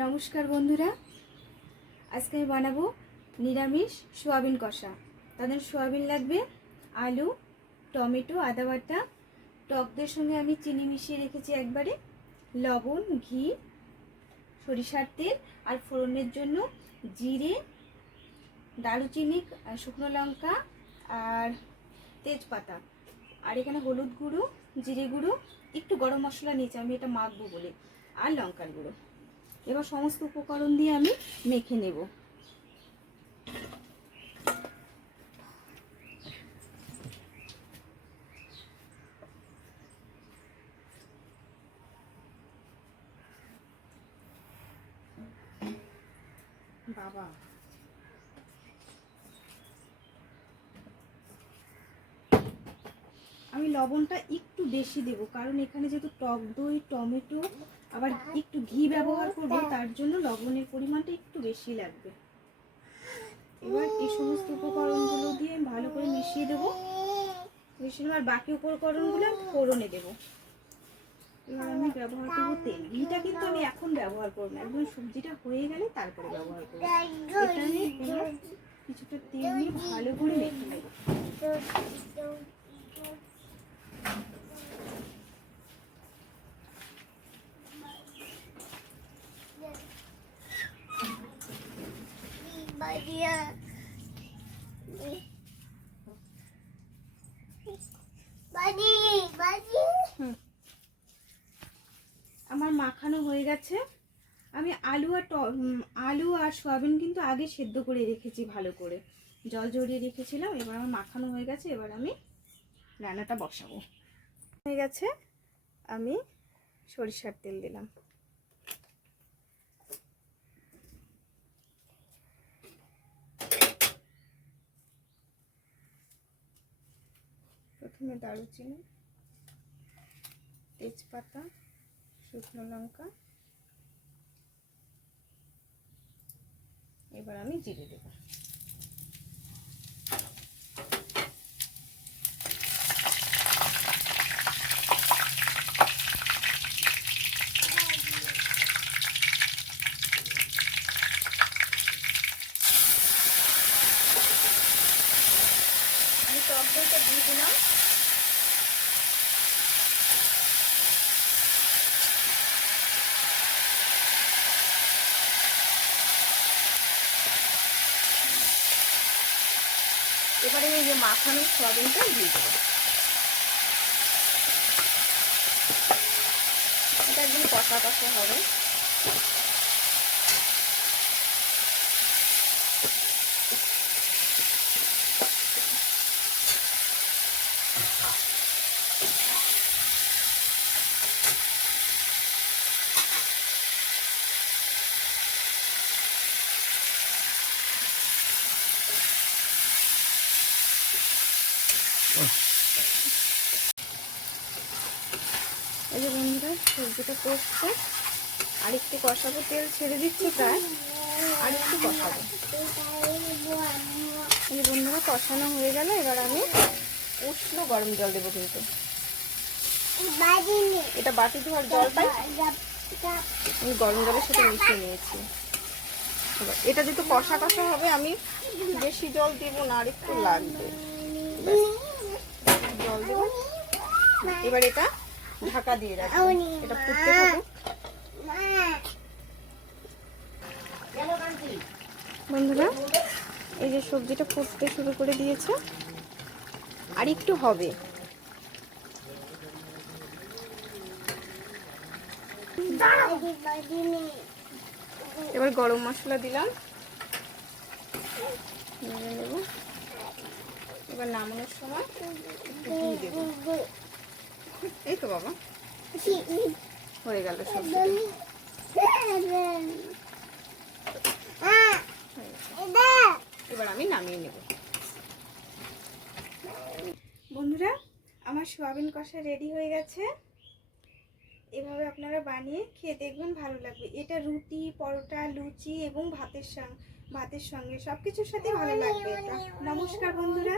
নমস্কার বন্ধুরা, আজকে আমি বানাবো নিরামিষ সোয়াবিন কষা। তাদের সোয়াবিন লাগবে, আলু, টমেটো, আদা বাটা, টক দইয়ের সঙ্গে আমি চিনি মিশিয়ে রেখেছি একবারে, লবণ, ঘি, সরিষার তেল আর ফোড়নের জন্য জিরে, দারুচিনি, শুকনো লঙ্কা আর তেজপাতা। আর এখানে হলুদ গুঁড়ো, জিরে গুঁড়ো, একটু গরম মশলা নিয়েছি আমি এটা মাখবো বলে, আর লঙ্কার গুঁড়ো। এবার সমস্ত উপকরণ দিয়ে আমি মেখে নেব। বাবা আমি লবণটা একটু বেশি দেব, কারণ এখানে যেহেতু টক দই, টমেটো, আবার একটু ঘি ব্যবহার করব, তার জন্য লবণের পরিমাণটা একটু বেশি লাগবে। এবার এই সমস্ত উপকরণগুলো দিয়ে ভালো করে মিশিয়ে দেবো, মিশিয়ে আর বাকি উপকরণগুলো ফোড়নে দেবো। এবার আমি ব্যবহার করবো তেল। ঘিটা কিন্তু আমি এখন ব্যবহার করবো না, একদম সবজিটা হয়ে গেলে তারপরে ব্যবহার করবো। এটা নিয়ে কিছুটা তেল নিয়ে ভালো করে মেখে নেবো। আমার মাখানো হয়ে গেছে। আমি আলু আর সয়াবিন কিন্তু আগে সেদ্ধ করে রেখেছি, ভালো করে জল ঝরিয়ে রেখেছিলাম। এবার আমার মাখানো হয়ে গেছে, এবার আমি রান্নাটা বসাবো। হয়ে গেছে, আমি সরিষার তেল দিলাম। প্রথমে দারুচিনি, তেজপাতা, শুকনো লঙ্কা, এবার আমি জিরে দেব। আমি টক দইটা দিয়ে দিলাম। এবারে এই যে মাখানো সয়াবিনটা দিয়ে দেবো। এটা একদম কষা কষা হবে। এই যে বন্ধুরা, সবজিটা কষছে, আরেকটু কষাবো, তেল ছেড়ে দিচ্ছি প্রায়, আরেকটু কষাবো। এই যে বন্ধুরা, কষানো হয়ে গেল। এবার আমি উষ্ণ গরম জল দেবো, কিন্তু এটা বাটি ধোয়ার জলটাই আমি গরম জলের সাথে মিশিয়ে নিয়েছি। এটা যেহেতু কষা কষা হবে, আমি বেশি জল দেবো না, আর একটু লাগবে, জল দেবো। এবার এটা ঢাকা দিয়ে রাখবো, এটা ফুটতে থাকুক। বন্ধুরা, এই যে সবজিটা ফুটতে শুরু করে দিয়েছে, আর একটু হবে। এবার গরম মশলা দিলাম, দেবো। এবার নামানোর সময় দিয়ে দেবো। এই তো বাবা, হয়ে গেল সবজি। এবার আমি নামিয়ে নেব। বন্ধুরা, আমার সোয়াবিন কষা রেডি হয়ে গেছে। এভাবে আপনারা বানিয়ে খেয়ে দেখবেন, ভালো লাগবে। এটা রুটি, পরোটা, লুচি এবং ভাতের সঙ্গে সব কিছুর সাথে ভালো লাগবে এটা। নমস্কার বন্ধুরা।